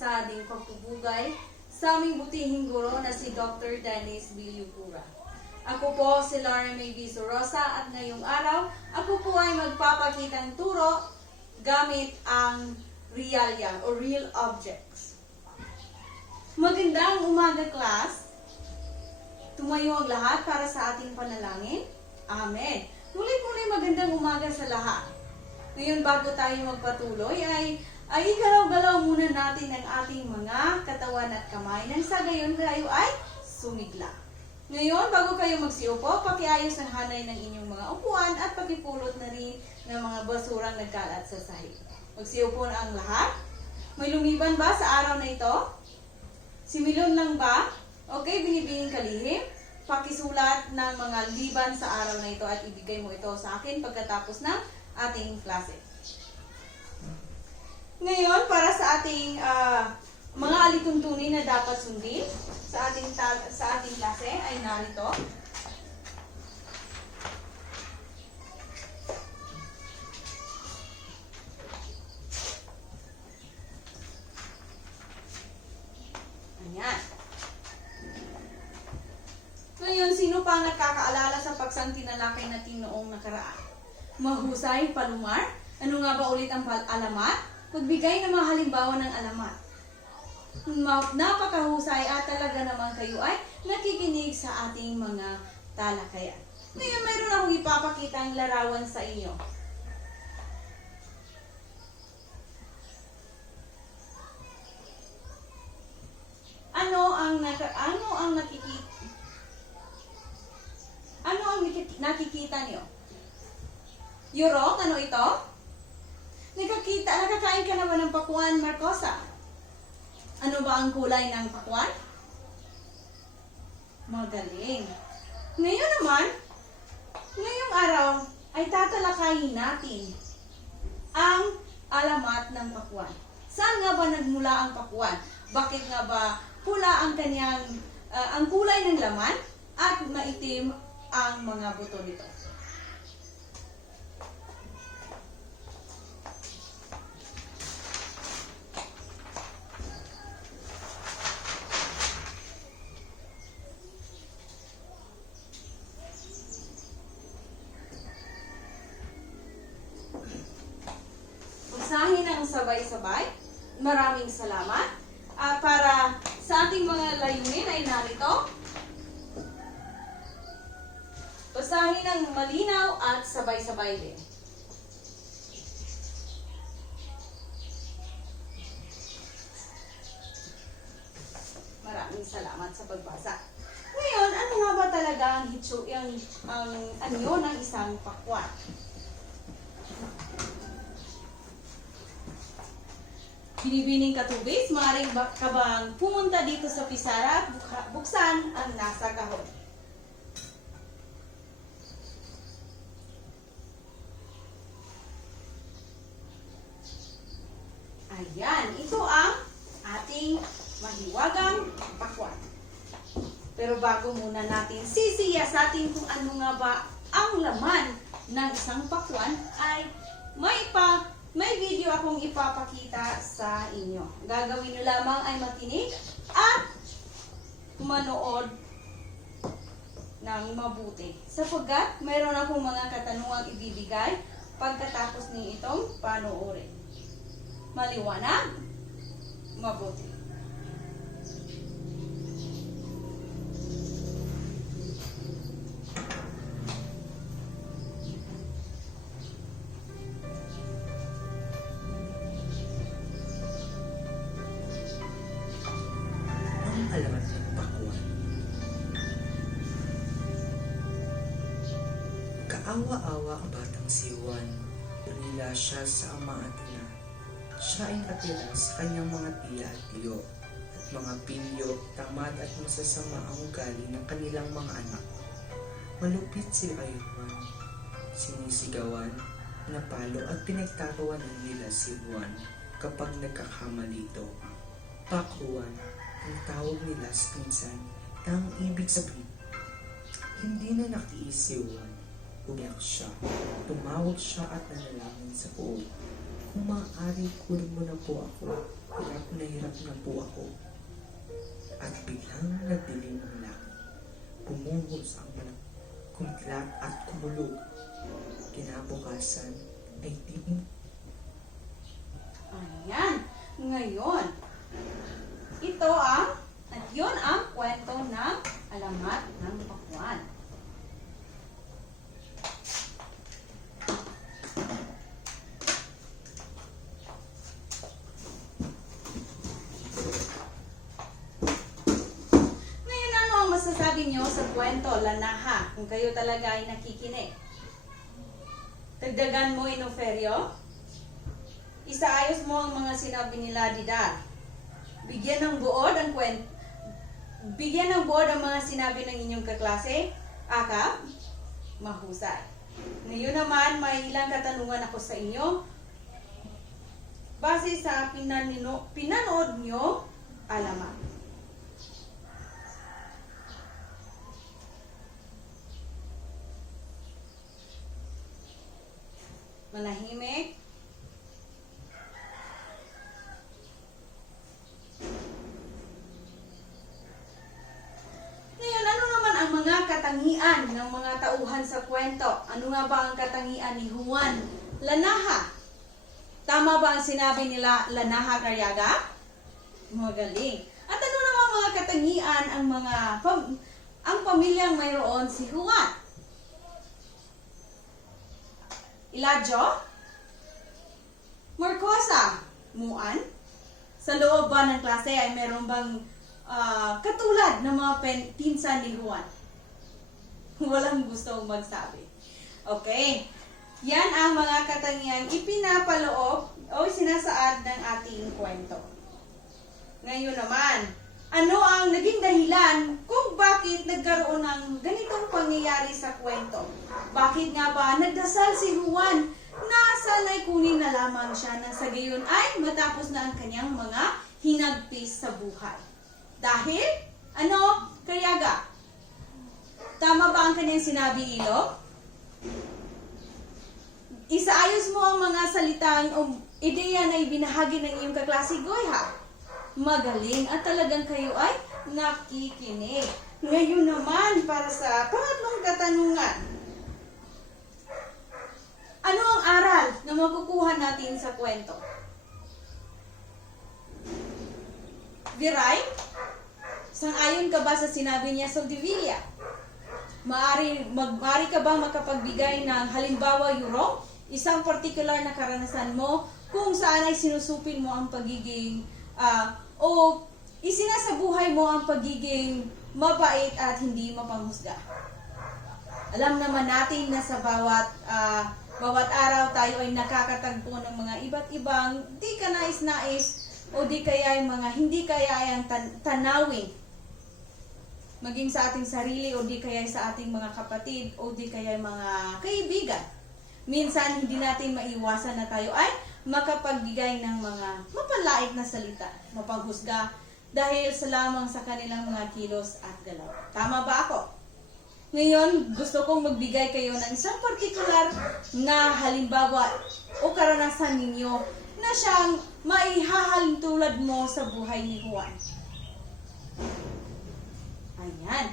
Sa ating pagpupugay sa aming butihing guro na si Dr. Dennis Villupura. Ako po si Laura May Rosa at ngayong araw, ako po ay magpapakitang turo gamit ang realia o real objects. Magandang umaga, class! Tumayo ang lahat para sa ating panalangin. Amen! Muli magandang umaga sa lahat. Ngayon, bago tayo magpatuloy ay igalaw-galaw muna natin ang ating mga katawan at kamay nang sa gayon kayo ay sumigla. Ngayon, bago kayo magsiupo, pakiayos ang hanay ng inyong mga upuan at pakipulot na rin ng mga basurang nagkalat sa sahig. Magsiupo na ang lahat. May lumiban ba sa araw na ito? Similon lang ba? Okay, binibining kalihim. Pakisulat ng mga liban sa araw na ito at ibigay mo ito sa akin pagkatapos ng ating klase. Ngayon, para sa ating mga alituntunin na dapat sundin sa ating klase ay narito. Ayan. Ngayon, sino pa nagkakaalala sa paksang tinalakay natin noong nakaraan? Mahusay, palumar. Ano nga ba ulit ang alamat? Magbigay ng mga halimbawa ng alamat. Napakahusay at talaga naman kayo ay nakikinig sa ating mga talakayan. Ngayon, mayroon akong ipapakitang larawan sa inyo. Ano ang nakikita niyo? Yurok, ano ito? Nakakain ka naman ng pakwan, Marcosa? Ano ba ang kulay ng pakwan? Magaling. Ngayon naman, ngayong araw, ay tatalakayin natin ang alamat ng pakwan. Saan nga ba nagmula ang pakwan? Bakit nga ba pula ang kanyang, ang kulay ng laman at maitim ang mga buto nito? Basahin ang sabay-sabay. Maraming salamat. Para sa ating mga layunin ay narito. Basahin ang malinaw at sabay-sabay din. Maraming salamat sa pagbasa. Ngayon, ano nga ba talaga ang anyo ng isang pakwan? Binibining katubis, maaaring ka bang pumunta dito sa pisara at buksan ang nasa kahon. Ayan, ito ang ating mahiwagang pakwan. Pero bago muna natin sisiyasatin kung ano nga ba ang laman ng isang pakwan, ay may video akong ipapakita sa inyo. Gagawin nyo lamang ay makinig at manood ng mabuti. Sapagkat mayroon akong mga katanungang ibibigay pagkatapos ng itong panoorin. Maliwanag, mabuti. Alamat ng pakwan. Kaawa-awa ang batang si Juan. Dalila siya sa ama at ina. Siya ay nakatira sa kanyang mga tiya at tiyo, at mga pilyo, tamad at masasama ang ugali ng kanilang mga anak. Malupit sila kay Juan. Sinisigawan, na palo at pinagtatawanan nila si Juan kapag nagkakamali ito. Pak Juan ang tawag nila sa pinsan na ang ibig sabihin. Hindi na nakiis si Juan. Umiyak siya. Tumawag siya at nanalangin sa pool. Kung maaari, kunin mo na po ako. Hirap na po ako. At biglang nagdilim ang langit. Bumuhos ang kumkilat at kumulog. Kinabukasan ay tingin. Ayan. Ngayon, ito ang, at yun ang kwento ng alamat ng Pakuan. Ngayon, ano ang masasabi nyo sa kwento, Lanaha, kung kayo talaga ay nakikinig? Dagdagan mo, Inoferio? Isaayos mo ang mga sinabi nila, Didar. Bigyan ng buod ang mga sinabi ng inyong kaklase. Akap, mahusay. Ngayon naman, may ilang katanungan ako sa inyo. Base sa pinanood nyo, alamat. Manahimik. Ngayon, ano naman ang mga katangian ng mga tauhan sa kwento? Ano nga ba ang katangian ni Juan Lanaha? Tama ba ang sinabi nila Lanaha Cariaga? Magaling. At ano naman mga katangian ang pamilyang mayroon si Juan? Elijah? Marcosa? Muan? Sa loob ba ng klase ay meron bang katulad ng mga pinsan ni Juan? Walang gustong magsabi. Okay. Yan ang mga katangian ipinapaloob o sinasaad ng ating kwento. Ngayon naman, ano ang naging dahilan kung bakit nagkaroon ng ganitong pangyayari sa kwento? Bakit nga ba nagdasal si Juan na sana'y kunin na lamang siya na sa gayon ay matapos na ang kanyang mga hinagpis sa buhay? Dahil, Cariaga? Tama ba ang kanyang sinabi, Ilo? Isaayos mo ang mga salitang o ideya na ibinahagi ng iyong kaklase, Goy, ha? Magaling at talagang kayo ay nakikinig. Ngayon naman, para sa pangatlong katanungan. Ano ang aral na makukuha natin sa kwento? Viray? Sang-ayon ka ba sa sinabi niya sa Divilla? Maari ka ba makapagbigay ng halimbawa, Yuro? Isang particular na karanasan mo kung saan ay sinusupin mo ang pagiging o isinasabuhay mo ang pagiging mabait at hindi mapanghusga. Alam naman natin na sa bawat araw tayo ay nakakatagpo ng mga iba't ibang di ka nais-nais o di kaya ay mga hindi kaya ay tanawin. Maging sa ating sarili o di kaya sa ating mga kapatid o di kaya mga kaibigan. Minsan hindi natin maiwasan na tayo ay makapagbigay ng mga mapanlait na salita, mapanghusga, dahil sa lamang sa kanilang mga kilos at galaw. Tama ba ako? Ngayon, gusto kong magbigay kayo ng isang partikular na halimbawa o karanasan ninyo na siyang maihahalin tulad mo sa buhay ni Juan. Ayan.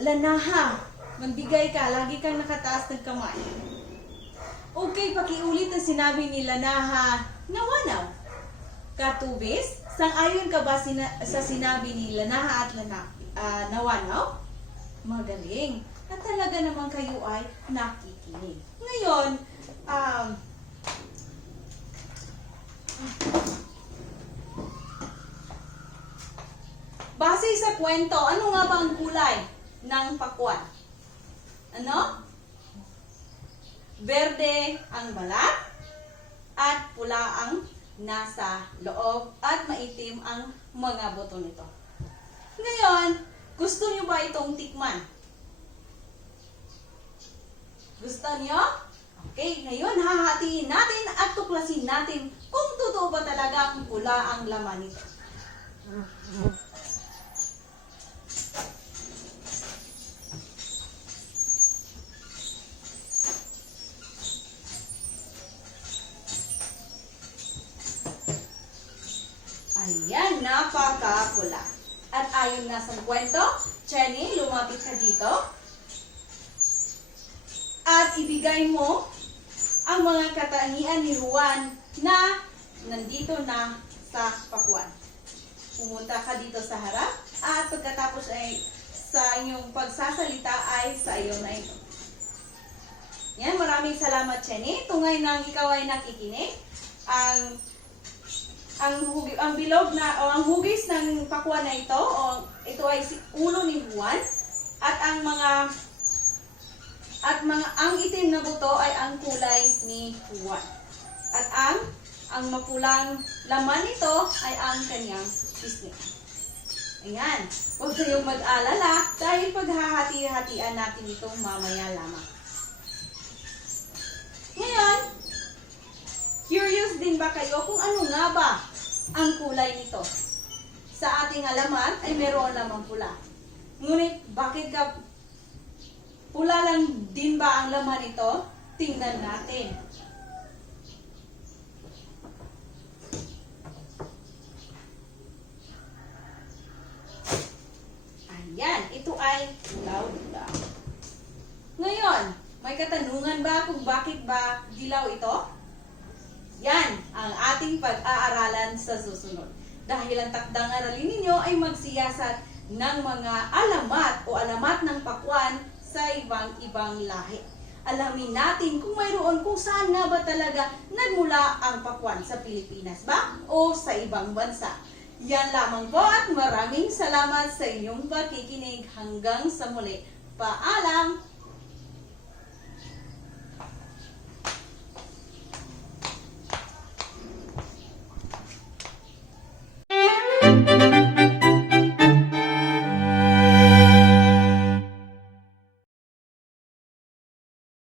Lanaha, magbigay ka, lagi kang nakataas ng kamay. Okay, pakiulit ang sinabi ni Lanaha Nawanaw. Katubis, sang-ayon ka ba sa sinabi ni Lanaha at Nawanaw? Magaling. At talaga naman kayo ay nakikinig. Ngayon, base sa kwento, ano nga ba ang kulay ng pakwan? Ano? Berde ang balat at pula ang nasa loob at maitim ang mga buto nito. Ngayon, gusto niyo ba itong tikman? Gusto niyo? Okay, ngayon hahatiin natin at tuklasin natin kung totoo ba talaga kung pula ang laman nito. Ayan, napakapula. At ayon nga sa kwento, Jenny, lumapit ka dito. At ibigay mo ang mga katangian ni Juan na nandito na sa pakwan. Pumunta ka dito sa harap at pagkatapos ay sa inyong pagsasalita ay sa iyo na ito. Yan, maraming salamat, Jenny. Tungay nang ikaw ay nakikinig. Ang bilog na o ang hugis ng pakwan na ito o ito ay ulo ni Juan at ang itim na buto ay ang kulay ni Juan. At ang mapulang laman nito ay ang kanyang pisngi. Ayan. Huwag kayong mag-alala dahil paghahati-hatian natin ito mamaya lamang. Ngayon, curious din ba kayo kung ano nga ba ang kulay nito? Sa ating alamat ay meron namang pula. Ngunit bakit pula lang din ba ang laman nito? Tingnan natin. Ayan, ito ay dilaw-dilaw. Ngayon, may katanungan ba kung bakit ba dilaw ito? Yan ang ating pag-aaralan sa susunod. Dahil ang takdang aralin ninyo ay magsiyasat ng mga alamat o alamat ng pakwan sa ibang-ibang lahi. Alamin natin kung mayroon kung saan nga ba talaga nagmula ang pakwan, sa Pilipinas ba o sa ibang bansa. Yan lamang po at maraming salamat sa inyong pakikinig. Hanggang sa muli. Paalam!